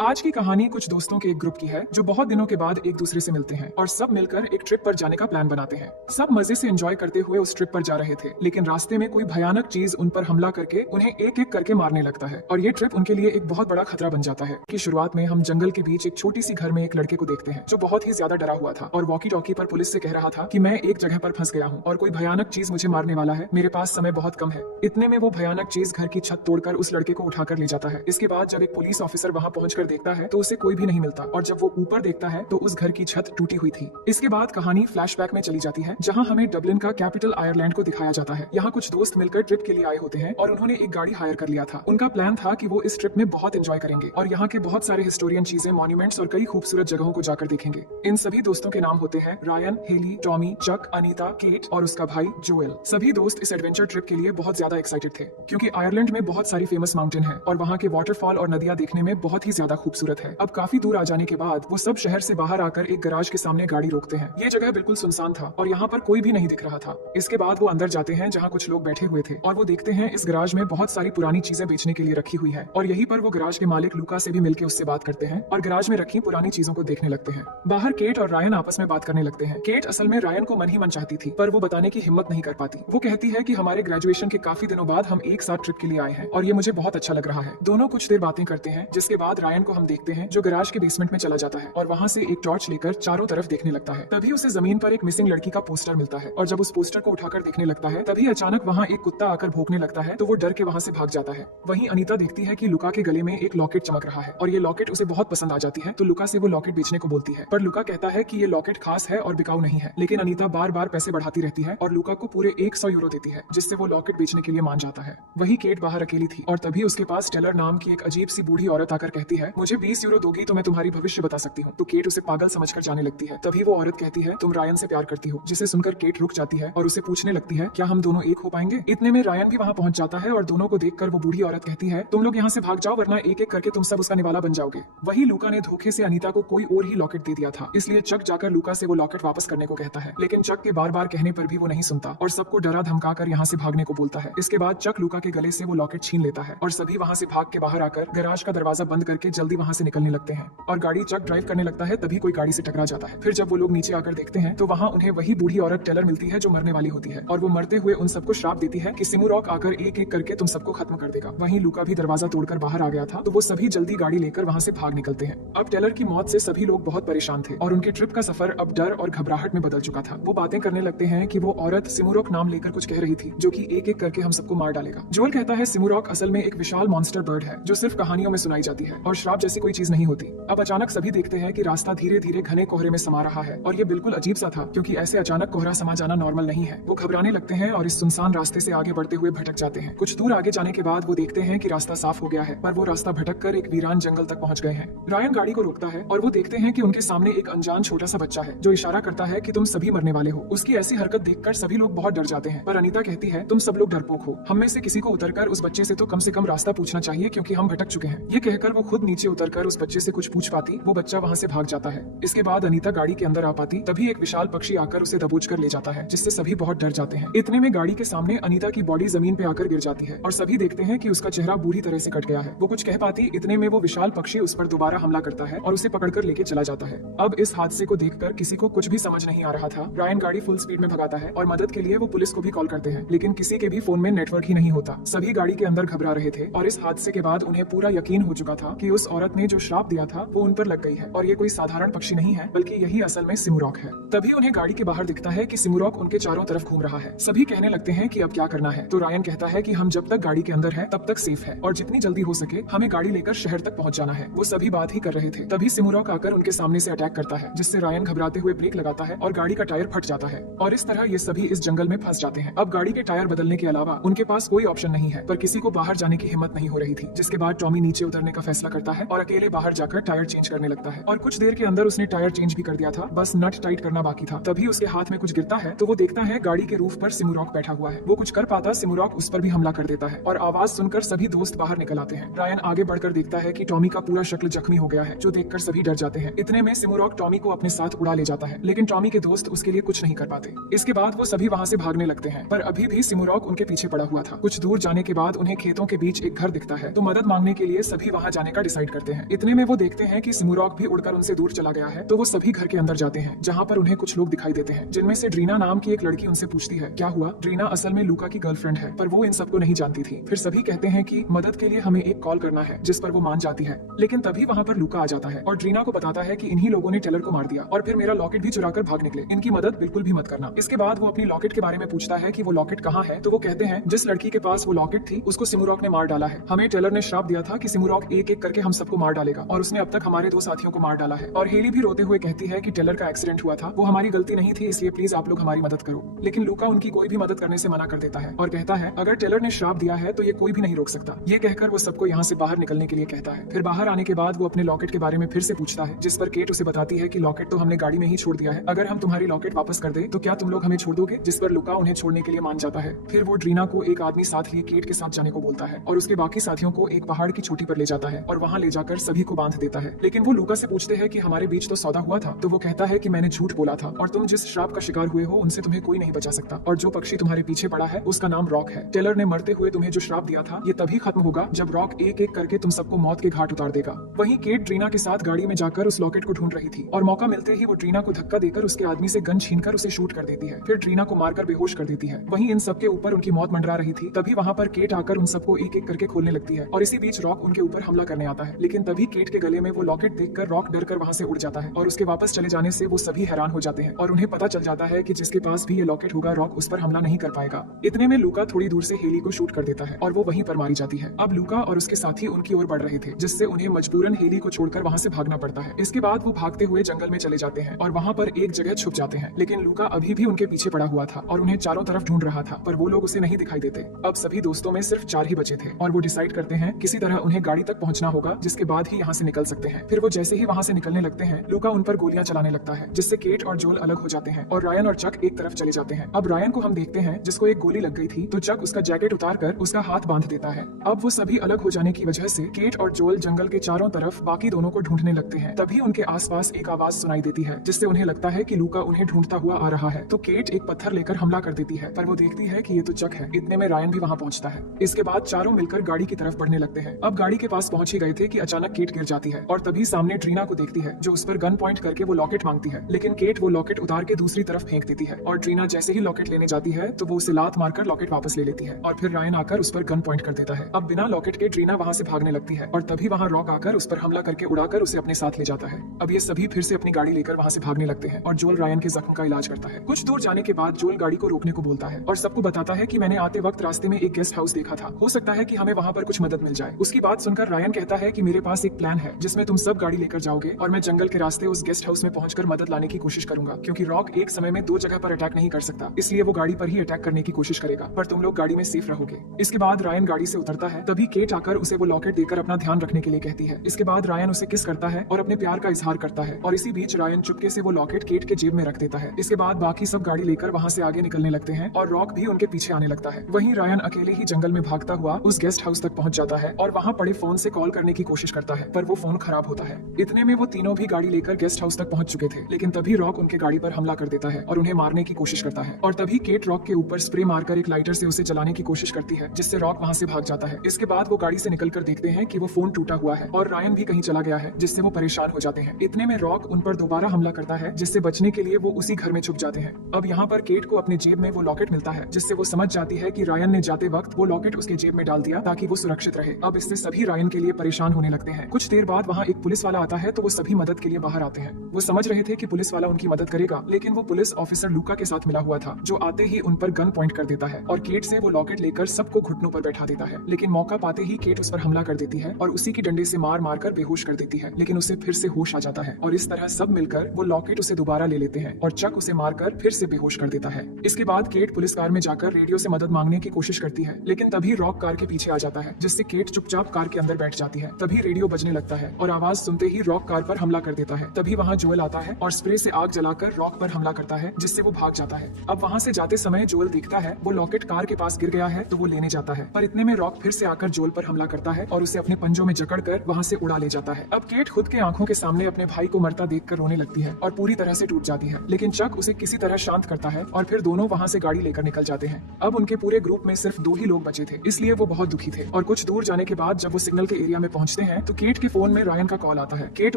आज की कहानी कुछ दोस्तों के एक ग्रुप की है जो बहुत दिनों के बाद एक दूसरे से मिलते हैं और सब मिलकर एक ट्रिप पर जाने का प्लान बनाते हैं। सब मजे से एंजॉय करते हुए उस ट्रिप पर जा रहे थे, लेकिन रास्ते में कोई भयानक चीज उन पर हमला करके उन्हें एक एक करके मारने लगता है और ये ट्रिप उनके लिए एक बहुत बड़ा खतरा बन जाता है। कि शुरुआत में हम जंगल के बीच एक छोटी सी घर में एक लड़के को देखते हैं जो बहुत ही ज्यादा डरा हुआ था और वॉकी टॉकी पर पुलिस से कह रहा था कि मैं एक जगह पर फंस गया हूँ और कोई भयानक चीज मुझे मारने वाला है, मेरे पास समय बहुत कम है। इतने में वो भयानक चीज घर की छत तोड़कर उस लड़के को उठाकर ले जाता है। इसके बाद जब एक पुलिस ऑफिसर वहाँ पहुंचकर देखता है तो उसे कोई भी नहीं मिलता और जब वो ऊपर देखता है तो उस घर की छत टूटी हुई थी। इसके बाद कहानी फ्लैशबैक में चली जाती है जहां हमें डबलिन का कैपिटल आयरलैंड को दिखाया जाता है। यहाँ कुछ दोस्त मिलकर ट्रिप के लिए आए होते हैं और उन्होंने एक गाड़ी हायर कर लिया था। उनका प्लान था कि वो इस ट्रिप में बहुत एंजॉय करेंगे और यहाँ के बहुत सारे हिस्टोरियन चीजें, मॉन्यूमेंट्स और कई खूबसूरत जगहों को जाकर देखेंगे। इन सभी दोस्तों के नाम होते हैं रायन, हेली, टॉमी, चक, अनीता, केट और उसका भाई जोएल। सभी दोस्त इस एडवेंचर ट्रिप के लिए बहुत ज्यादा एक्साइटेड थे क्योंकि आयरलैंड में बहुत सारी फेमस माउंटेन है और वहाँ के वाटरफॉल और नदियां देखने में बहुत ही ज्यादा खूबसूरत है। अब काफी दूर आ जाने के बाद वो सब शहर से बाहर आकर एक गराज के सामने गाड़ी रोकते हैं। ये जगह बिल्कुल सुनसान था और यहाँ पर कोई भी नहीं दिख रहा था। इसके बाद वो अंदर जाते हैं जहाँ कुछ लोग बैठे हुए थे और वो देखते हैं इस गराज में बहुत सारी पुरानी चीजें बेचने के लिए रखी हुई है और यहीं पर वो गराज के मालिक लुका से भी मिलकर उससे बात करते हैं और गराज में रखी पुरानी चीजों को देखने लगते हैं। बाहर केट और रायन आपस में बात करने लगते हैं। केट असल में रायन को मन ही मन चाहती थी पर वो बताने की हिम्मत नहीं कर पाती। वो कहती है कि हमारे ग्रेजुएशन के काफी दिनों बाद हम एक साथ ट्रिप के लिए आए हैं और ये मुझे बहुत अच्छा लग रहा है। दोनों कुछ देर बातें करते हैं जिसके बाद रायन को हम देखते हैं जो गराज के बेसमेंट में चला जाता है और वहाँ से एक टॉर्च लेकर चारों तरफ देखने लगता है। तभी उसे जमीन पर एक मिसिंग लड़की का पोस्टर मिलता है और जब उस पोस्टर को उठाकर देखने लगता है तभी अचानक वहाँ एक कुत्ता आकर भौंकने लगता है तो वो डर के वहाँ से भाग जाता है। वहीं अनीता देखती है कि लुका के गले में एक लॉकेट चमक रहा है और ये लॉकेट उसे बहुत पसंद आ जाती है तो लुका से वो लॉकेट बेचने को बोलती है। पर लुका कहता है कि ये लॉकेट खास है और बिकाऊ नहीं है, लेकिन अनीता बार बार पैसे बढ़ाती रहती है और लुका को पूरे 100 यूरो देती है जिससे वो लॉकेट बेचने के लिए मान जाता है। वही केट बाहर अकेली थी और तभी उसके पास टेलर नाम की एक अजीब सी बूढ़ी औरत आकर कहती है मुझे 20 यूरो दोगी तो मैं तुम्हारी भविष्य बता सकती हूँ। तो केट उसे पागल समझकर जाने लगती है। तभी वो औरत कहती है तुम रायन से प्यार करती हो, जिसे सुनकर केट रुक जाती है और उसे पूछने लगती है क्या हम दोनों एक हो पाएंगे। इतने में रायन भी वहाँ पहुंच जाता है और दोनों को देखकर वो बूढ़ी औरत कहती है तुम लोग यहाँ से भाग जाओ वरना एक एक करके तुम सब उसका निवाला बन जाओगे। वही लुका ने धोखे से अनीता को कोई और ही लॉकेट दे दिया था, इसलिए चक जाकर लुका से वो लॉकेट वापस करने को कहता है, लेकिन चक के बार बार कहने पर भी वो नहीं सुनता और सबको डरा धमका कर यहाँ से भागने को बोलता है। इसके बाद चक लुका के गले से वो लॉकेट छीन लेता है और सभी वहाँ से भाग के बाहर आकर गराज का दरवाजा बंद करके जल्दी वहाँ से निकलने लगते हैं और गाड़ी चक ड्राइव करने लगता है। तभी कोई गाड़ी से टकरा जाता है। फिर जब वो लोग नीचे आकर देखते हैं तो वहाँ उन्हें वही बूढ़ी औरत टेलर मिलती है जो मरने वाली होती है और वो मरते हुए उन सबको श्राप देती है कि सिमुरॉक आकर एक एक करके तुम सबको खत्म कर देगा। वहीं लुका भी दरवाजा तोड़कर बाहर आ गया था तो वो सभी जल्दी गाड़ी लेकर वहाँ से भाग निकलते हैं। अब टेलर की मौत से सभी लोग बहुत परेशान थे और उनके ट्रिप का सफर अब डर और घबराहट में बदल चुका था। वो बातें करने लगते हैं कि वो औरत सिमुरॉक नाम लेकर कुछ कह रही थी जो कि एक एक करके हम सबको मार डालेगा। जोएल कहता है सिमुरॉक असल में एक विशाल मॉन्स्टर बर्ड है जो सिर्फ कहानियों में सुनाई जाती है और श्राप जैसी कोई चीज नहीं होती। अब अचानक सभी देखते हैं कि रास्ता धीरे धीरे घने कोहरे में समा रहा है और ये बिल्कुल अजीब सा था क्योंकि ऐसे अचानक कोहरा समा जाना नॉर्मल नहीं है। वो घबराने लगते हैं और इस सुनसान रास्ते से आगे बढ़ते हुए भटक जाते हैं। कुछ दूर आगे जाने के बाद वो देखते हैं कि रास्ता साफ हो गया है पर वो रास्ता भटक कर एक वीरान जंगल तक पहुंच गए हैं। रायन गाड़ी को रोकता है और वो देखते हैं कि उनके सामने एक अनजान छोटा सा बच्चा है जो इशारा करता है कि तुम सभी मरने वाले हो। उसकी ऐसी हरकत देखकर सभी लोग बहुत डर जाते हैं पर अनीता कहती है तुम सब लोग डरपोक हो, हम में से किसी को उतरकर उस बच्चे से कम रास्ता पूछना चाहिए क्योंकि हम भटक चुके हैं। ये कहकर वो खुद नीचे उतरकर उस बच्चे से कुछ पूछ पाती, वो बच्चा वहाँ से भाग जाता है। इसके बाद अनीता गाड़ी के अंदर आ पाती तभी एक विशाल पक्षी आकर उसे दबोच कर ले जाता है जिससे सभी बहुत डर जाते हैं। इतने में गाड़ी के सामने अनीता की बॉडी जमीन पे आकर गिर जाती है और सभी देखते हैं कि उसका चेहरा बुरी तरह से कट गया है। वो कुछ कह पाती, इतने में वो विशाल पक्षी उस पर दोबारा हमला करता है और उसे पकड़कर लेके चला जाता है। अब इस हादसे को देखकर किसी को कुछ भी समझ नहीं आ रहा था। रायन गाड़ी फुल स्पीड में भगाता है और मदद के लिए वो पुलिस को भी कॉल करते हैं, लेकिन किसी के भी फोन में नेटवर्क ही नहीं होता। सभी गाड़ी के अंदर घबरा रहे थे और इस हादसे के बाद उन्हें पूरा यकीन हो चुका था कि उस औरत ने जो श्राप दिया था वो उन पर लग गई है और ये कोई साधारण पक्षी नहीं है बल्कि यही असल में सिमुरॉक है। तभी उन्हें गाड़ी के बाहर दिखता है कि सिमुरॉक उनके चारों तरफ घूम रहा है। सभी कहने लगते हैं कि अब क्या करना है तो रायन कहता है कि हम जब तक गाड़ी के अंदर हैं तब तक सेफ है और जितनी जल्दी हो सके हमें गाड़ी लेकर शहर तक पहुंच जाना है। वो सभी बात ही कर रहे थे तभी सिमुरॉक आकर उनके सामने से अटैक करता है जिससे रायन घबराते हुए ब्रेक लगाता है और गाड़ी का टायर फट जाता है और इस तरह ये सभी इस जंगल में फंस जाते हैं। अब गाड़ी के टायर बदलने के अलावा उनके पास कोई ऑप्शन नहीं है पर किसी को बाहर जाने की हिम्मत नहीं हो रही थी, जिसके बाद टॉमी नीचे उतरने का फैसला करता है और अकेले बाहर जाकर टायर चेंज करने लगता है और कुछ देर के अंदर उसने टायर चेंज भी कर दिया था, बस नट टाइट करना बाकी था। तभी उसके हाथ में कुछ गिरता है तो वो देखता है गाड़ी के रूफ पर सिमुरॉक बैठा हुआ है। वो कुछ कर पाता सिमुरॉक उस पर भी हमला कर देता है और आवाज सुनकर सभी दोस्त बाहर निकल आते हैं। रायन आगे बढ़कर देखता है कि टॉमी का पूरा शक्ल जख्मी हो गया है जो देखकर सभी डर जाते हैं। इतने में सिमुरॉक टॉमी को अपने साथ उड़ा ले जाता है लेकिन टॉमी के दोस्त उसके लिए कुछ नहीं कर पाते। इसके बाद वो सभी वहाँ से भागने लगते हैं पर अभी भी सिमुरॉक उनके पीछे पड़ा हुआ था। कुछ दूर जाने के बाद उन्हें खेतों के बीच एक घर दिखता है तो मदद मांगने के लिए सभी वहाँ जाने का डिसाइड सेलिब्रेट करते हैं। इतने में वो देखते हैं कि सिमुरॉक भी उड़कर उनसे दूर चला गया है, तो वो सभी घर के अंदर जाते हैं, जहाँ पर उन्हें कुछ लोग दिखाई देते हैं, जिनमें से ड्रीना नाम की एक लड़की उनसे पूछती है क्या हुआ। ड्रीना असल में लूका की गर्लफ्रेंड है, पर वो इन सबको नहीं जानती थी। फिर सभी कहते हैं कि मदद के लिए हमें एक कॉल करना है, जिस पर वो मान जाती है। लेकिन तभी वहाँ पर लूका आ जाता है और ड्रीना को बताता है कि इन्हीं लोगों ने टेलर को मार दिया और फिर मेरा लॉकेट भी चुराकर भाग निकले, इनकी मदद बिल्कुल भी मत करना। इसके बाद वो अपनी लॉकेट के बारे में पूछता है कि वो लॉकेट कहाँ है, तो वो कहते हैं जिस लड़की के पास वो लॉकेट थी उसको सिमुरॉक ने मार डाला है। हमें टेलर ने श्राप दिया था कि सिमुरॉक एक एक करके हम सबको मार डालेगा और उसने अब तक हमारे 2 साथियों को मार डाला है। और हेली भी रोते हुए कहती है कि टेलर का एक्सीडेंट हुआ था, वो हमारी गलती नहीं थी, इसलिए प्लीज आप लोग हमारी मदद करो। लेकिन लूका उनकी कोई भी मदद करने से मना कर देता है और कहता है अगर टेलर ने श्राप दिया है तो ये कोई भी नहीं रोक सकता। ये कहकर वो सबको यहाँ से बाहर निकलने के लिए कहता है। फिर बाहर आने के बाद वो अपने लॉकेट के बारे में फिर से पूछता है, जिस पर केट उसे बताती है कि लॉकेट तो हमने गाड़ी में ही छोड़ दिया है, अगर हम तुम्हारी लॉकेट वापस कर दे तो क्या तुम लोग हमें छोड़ दोगे। जिस पर लूका उन्हें छोड़ने के लिए मान जाता है। फिर वो ड्रीना को एक आदमी साथ लिए केट के साथ जाने को बोलता है और उसके बाकी साथियों को एक पहाड़ की चोटी पर ले जाता है और वहाँ ले जाकर सभी को बांध देता है। लेकिन वो लूका से पूछते हैं कि हमारे बीच तो सौदा हुआ था, तो वो कहता है कि मैंने झूठ बोला था और तुम जिस श्राप का शिकार हुए हो उनसे तुम्हें कोई नहीं बचा सकता, और जो पक्षी तुम्हारे पीछे पड़ा है उसका नाम रॉक है। टेलर ने मरते हुए तुम्हें जो श्राप दिया था ये तभी खत्म होगा जब रॉक एक एक करके तुम सबको मौत के घाट उतार देगा। वहीं केट ड्रीना के साथ गाड़ी में जाकर उस लॉकेट को ढूंढ रही थी और मौका मिलते ही वो ड्रीना को धक्का देकर उसके आदमी से गन छीनकर उसे शूट कर देती है, फिर ड्रीना को मारकर बेहोश कर देती है। वहीं इन सबके ऊपर उनकी मौत मंडरा रही थी, तभी वहाँ पर केट आकर उन सबको एक एक करके खोलने लगती है और इसी बीच रॉक उनके ऊपर हमला करने आता है। लेकिन तभी केट के गले में वो लॉकेट देखकर रॉक डर कर वहाँ से उड़ जाता है और उसके वापस चले जाने से वो सभी हैरान हो जाते हैं और उन्हें पता चल जाता है कि जिसके पास भी ये लॉकेट होगा रॉक उस पर हमला नहीं कर पाएगा। इतने में लूका थोड़ी दूर से हेली को शूट कर देता है और वो वहीं पर मारी जाती है। अब लूका और उसके साथी उनकी ओर बढ़ रहे थे, जिससे उन्हें मजबूरन हेली को छोड़कर वहाँ से भागना पड़ता है। इसके बाद वो भागते हुए जंगल में चले जाते हैं और वहाँ पर एक जगह छुप जाते हैं। लेकिन लूका अभी भी उनके पीछे पड़ा हुआ था और उन्हें चारों तरफ ढूंढ रहा था, पर वो लोग उसे नहीं दिखाई देते। अब सभी दोस्तों में सिर्फ 4 ही बचे थे और वो डिसाइड करते हैं किसी तरह उन्हें गाड़ी तक पहुंचना होगा, जिसके बाद ही यहाँ से निकल सकते हैं। फिर वो जैसे ही वहाँ से निकलने लगते हैं लूका उन पर गोलियां चलाने लगता है, जिससे केट और जोल अलग हो जाते हैं और रायन और चक एक तरफ चले जाते हैं। अब रायन को हम देखते हैं जिसको एक गोली लग गई थी, तो चक उसका जैकेट उतार कर उसका हाथ बांध देता है। अब वो सभी अलग हो जाने की वजह से केट और जोल जंगल के चारों तरफ बाकी दोनों को ढूंढने लगते हैं। तभी उनके आसपास एक आवाज सुनाई देती है, जिससे उन्हें लगता है कि लूका उन्हें ढूंढता हुआ आ रहा है। तो केट एक पत्थर लेकर हमला कर देती है, पर वो देखती है कि ये तो चक है। इतने में रायन भी वहाँ पहुँचता है। इसके बाद चारों मिलकर गाड़ी की तरफ बढ़ने लगते हैं। अब गाड़ी के पास पहुंच ही गए थे कि अचानक केट गिर जाती है और तभी सामने ड्रीना को देखती है, जो उस पर गन पॉइंट करके वो लॉकेट मांगती है। लेकिन केट वो लॉकेट उतार के दूसरी तरफ फेंक देती है और ड्रीना जैसे ही लॉकेट लेने जाती है तो वो उसे लात मारकर लॉकेट वापस ले लेती है और फिर रायन आकर उस पर गन पॉइंट कर देता है। अब बिना लॉकेट के ड्रीना वहाँ से भागने लगती है और तभी वहाँ रॉक आकर उस पर हमला करके उड़ाकर उसे अपने साथ ले जाता है। अब ये सभी फिर से अपनी गाड़ी लेकर वहाँ से भागने लगते हैं और जोल रायन के जख्म का इलाज करता है। कुछ दूर जाने के बाद जोल गाड़ी को रोकने को बोलता है और सबको बताता है कि मैंने आते वक्त रास्ते में एक गेस्ट हाउस देखा था, हो सकता है कि हमें वहाँ पर कुछ मदद मिल जाए। उसकी बात सुनकर रायन कहता है कि मेरे पास एक प्लान है जिसमें तुम सब गाड़ी लेकर जाओगे और मैं जंगल के रास्ते उस गेस्ट हाउस में पहुंचकर मदद लाने की कोशिश करूंगा, क्योंकि रॉक एक समय में 2 जगह पर अटैक नहीं कर सकता, इसलिए वो गाड़ी पर ही अटैक करने की कोशिश करेगा, पर तुम लोग गाड़ी में सेफ रहोगे। इसके बाद रायन गाड़ी से उतरता है, तभी केट आकर उसे वो लॉकेट देकर अपना ध्यान रखने के लिए कहती है। इसके बाद रायन उसे किस करता है और अपने प्यार का इजहार करता है और इसी बीच रायन चुपके से वो लॉकेट केट के जेब में रख देता है। इसके बाद बाकी सब गाड़ी लेकर वहाँ से आगे निकलने लगते हैं और रॉक भी उनके पीछे आने लगता है। वहीं रायन अकेले ही जंगल में भागता हुआ उस गेस्ट हाउस तक पहुंच जाता है और वहाँ पड़े फोन से कॉल करने की कोशिश करता है, पर वो फोन खराब होता है। इतने में वो तीनों भी गाड़ी लेकर गेस्ट हाउस तक पहुंच चुके थे, लेकिन तभी रॉक उनके गाड़ी पर हमला कर देता है और उन्हें मारने की कोशिश करता है और तभी केट रॉक के ऊपर स्प्रे मारकर एक लाइटर से उसे जलाने की कोशिश करती है, जिससे रॉक वहाँ से भाग जाता है। इसके बाद वो गाड़ी से निकलकर देखते हैं कि वो फोन टूटा हुआ है और रायन भी कहीं चला गया है, जिससे वो परेशान हो जाते हैं। इतने में रॉक उन पर दोबारा हमला करता है, जिससे बचने के लिए वो उसी घर में छुप जाते हैं। अब यहाँ पर केट को अपने जेब में वो लॉकेट मिलता है, जिससे वो समझ जाती है कि रायन ने जाते वक्त वो लॉकेट उसके जेब में डाल दिया ताकि वो सुरक्षित रहे। अब इससे सभी रायन के लिए परेशान होने लगते हैं। कुछ देर बाद वहाँ एक पुलिस वाला आता है, तो वो सभी मदद के लिए बाहर आते हैं। वो समझ रहे थे कि पुलिस वाला उनकी मदद करेगा, लेकिन वो पुलिस ऑफिसर लूका के साथ मिला हुआ था, जो आते ही उन पर गन पॉइंट कर देता है और केट से वो लॉकेट लेकर सबको घुटनों पर बैठा देता है। लेकिन मौका पाते ही केट उस पर हमला कर देती है और उसी की डंडे से मार मार कर बेहोश कर देती है, लेकिन उसे फिर से होश आ जाता है और इस तरह सब मिलकर वो लॉकेट उसे दोबारा ले लेते हैं और चक उसे मारकर फिर से बेहोश कर देता है। इसके बाद केट पुलिस कार में जाकर रेडियो से मदद मांगने की कोशिश करती है, लेकिन तभी रॉक कार के पीछे आ जाता है, जिससे केट चुपचाप कार के अंदर बैठ जाती है। तभी रेडियो बजने लगता है और आवाज सुनते ही रॉक कार पर हमला कर देता है। तभी वहाँ जोएल आता है और स्प्रे से आग जलाकर रॉक पर हमला करता है, जिससे वो भाग जाता है। अब वहाँ से जाते समय जोएल देखता है वो लॉकेट कार के पास गिर गया है, तो वो लेने जाता है, पर इतने में रॉक फिर से आकर जोएल पर हमला करता है और उसे अपने पंजों में जकड़कर वहाँ से उड़ा ले जाता है। अब केट खुद के आंखों के सामने अपने भाई को मरता देखकर रोने लगती है और पूरी तरह से टूट जाती है, लेकिन चक उसे किसी तरह शांत करता है और फिर दोनों वहाँ से गाड़ी लेकर निकल जाते हैं। अब उनके पूरे ग्रुप में सिर्फ 2 ही लोग बचे थे, इसलिए वो बहुत दुखी थे और कुछ दूर जाने के बाद जब वो सिग्नल के एरिया में पहुंचे पहुंचते हैं तो केट के फोन में रायन का कॉल आता है। केट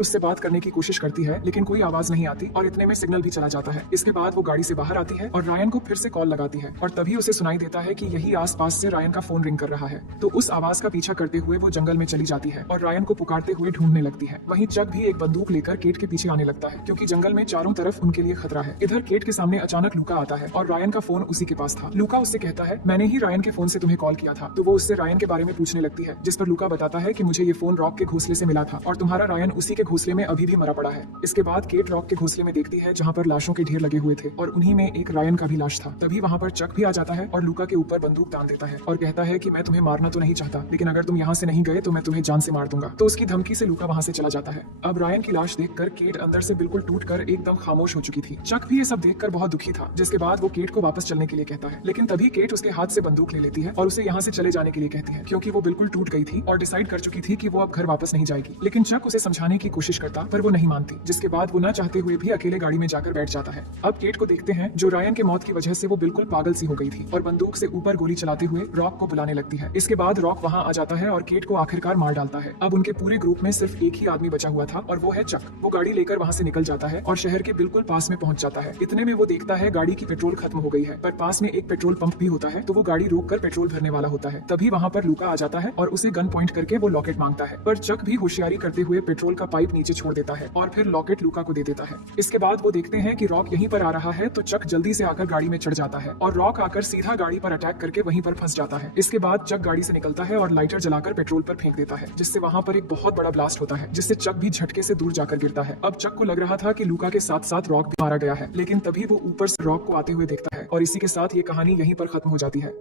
उससे बात करने की कोशिश करती है लेकिन कोई आवाज नहीं आती और इतने में सिग्नल भी चला जाता है। इसके बाद वो गाड़ी से बाहर आती है और रायन को फिर से कॉल लगाती है और तभी उसे सुनाई देता है कि यही आसपास से रायन का फोन रिंग कर रहा है। तो उस आवाज का पीछा करते हुए वो जंगल में चली जाती है और रायन को पुकारते हुए ढूंढने लगती है। वहीं चक भी एक बंदूक लेकर केट के पीछे आने लगता है क्योंकि जंगल में चारों तरफ उनके लिए खतरा है। इधर केट के सामने अचानक लूका आता है और रायन का फोन उसी के पास था। लूका उससे कहता है मैंने ही रायन के फोन से तुम्हें कॉल किया था। तो वो उससे रायन के बारे में पूछने लगती है, जिस पर लूका बताता है कि मुझे ये फोन रॉक के घोंसले से मिला था और तुम्हारा रायन उसी के घोंसले में अभी भी मरा पड़ा है। इसके बाद केट रॉक के घोंसले में देखती है जहाँ पर लाशों के ढेर लगे हुए थे और उन्हीं में एक रायन का भी लाश था। तभी वहाँ पर चक भी आ जाता है और लूका के ऊपर बंदूक तान देता है और कहता है कि मैं तुम्हें मारना तो नहीं चाहता, लेकिन अगर तुम यहाँ से नहीं गए तो मैं तुम्हें जान से मार दूंगा। तो उसकी धमकी से लूका वहाँ से चला जाता है। अब रायन की लाश देखकर केट अंदर से बिल्कुल टूटकर एकदम खामोश हो चुकी थी। चक भी ये सब देखकर बहुत दुखी था, जिसके बाद वो केट को वापस चलने के लिए कहता है, लेकिन तभी केट उसके हाथ से बंदूक ले लेती है और उसे यहाँ से चले जाने के लिए कहती है क्योंकि वो बिल्कुल टूट गई थी और डिसाइड कर चुकी थी कि वो अब घर वापस नहीं जाएगी। लेकिन चक उसे समझाने की कोशिश करता पर वो नहीं मानती, जिसके बाद वो न चाहते हुए भी अकेले गाड़ी में जाकर बैठ जाता है। अब केट को देखते हैं जो रायन के मौत की वजह से वो बिल्कुल पागल सी हो गई थी और बंदूक से ऊपर गोली चलाते हुए रॉक को बुलाने लगती है। इसके बाद रॉक वहाँ आ जाता है और केट को आखिरकार मार डालता है। अब उनके पूरे ग्रुप में सिर्फ एक ही आदमी बचा हुआ था और वो है चक। वो गाड़ी लेकर वहाँ से निकल जाता है और शहर के बिल्कुल पास में पहुंच जाता है। इतने में वो देखता है गाड़ी की पेट्रोल खत्म हो गई है, पर पास में एक पेट्रोल पंप भी होता है। तो वो गाड़ी रोक कर पेट्रोल भरने वाला होता है। तभी वहाँ पर लूका आ जाता है और उसे गन पॉइंट करके वो लॉकेट मांगता है, पर चक भी होशियारी करते हुए पेट्रोल का पाइप नीचे छोड़ देता है और फिर लॉकेट लूका को दे देता है। इसके बाद वो देखते हैं कि रॉक यहीं पर आ रहा है, तो चक जल्दी से आकर गाड़ी में चढ़ जाता है और रॉक आकर सीधा गाड़ी पर अटैक करके वहीं पर फंस जाता है। इसके बाद चक गाड़ी से निकलता है और लाइटर जलाकर पेट्रोल पर फेंक देता है, जिससे वहाँ पर एक बहुत बड़ा ब्लास्ट होता है, जिससे चक भी झटके से दूर जाकर गिरता है। अब चक को लग रहा था कि लूका के साथ साथ रॉक भी मारा गया है, लेकिन तभी वो ऊपर से रॉक को आते हुए देखता है और इसी के साथ ये कहानी यहीं पर खत्म हो जाती है।